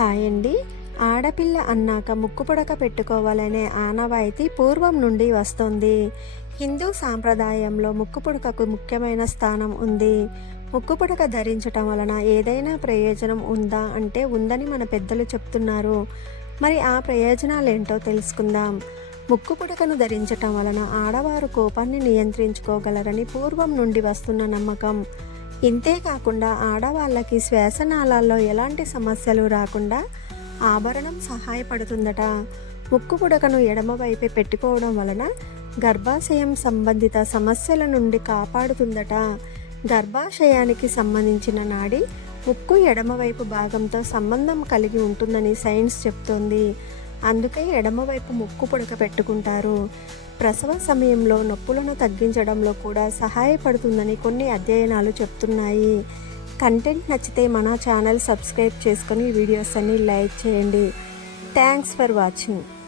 Hi అండి ఆడపిల్ల అన్నాక ముక్కు పుడక పెట్టుకోవాలనే ఆనవాయితీ పూర్వం నుండి వస్తుంది. హిందూ సాంప్రదాయంలో ముక్కు పుడకకు ముఖ్యమైన స్థానం ఉంది. ముక్కు పుడక ధరించటం వలన ఏదైనా ప్రయోజనం ఉందా అంటే ఉందని మన పెద్దలు చెప్తున్నారు. మరి ఆ ప్రయోజనాలు ఏంటో తెలుసుకుందాం. ముక్కు పుడకను ధరించటం వలన ఆడవారు కోపాన్ని నియంత్రించుకోగలరని పూర్వం నుండి వస్తున్న నమ్మకం. ఇంతే కాకుండా ఆడవాళ్ళకి శ్వాసనాళాల్లో ఎలాంటి సమస్యలు రాకుండా ఆభరణం సహాయపడుతుందట. ముక్కు పుడకను ఎడమవైపే పెట్టుకోవడం వలన గర్భాశయం సంబంధిత సమస్యల నుండి కాపాడుతుందట. గర్భాశయానికి సంబంధించిన నాడి ముక్కు ఎడమవైపు భాగంతో సంబంధం కలిగి ఉంటుందని సైన్స్ చెప్తోంది. అందుకే ఎడమవైపు ముక్కు పుడక పెట్టుకుంటారు. ప్రసవ సమయంలో నొప్పులను తగ్గించడంలో కూడా సహాయపడుతుందని కొన్ని అధ్యయనాలు చెప్తున్నాయి. కంటెంట్ నచ్చితే మన ఛానల్ సబ్స్క్రైబ్ చేసుకొని వీడియోస్ అన్ని లైక్ చేయండి. Thanks for watching.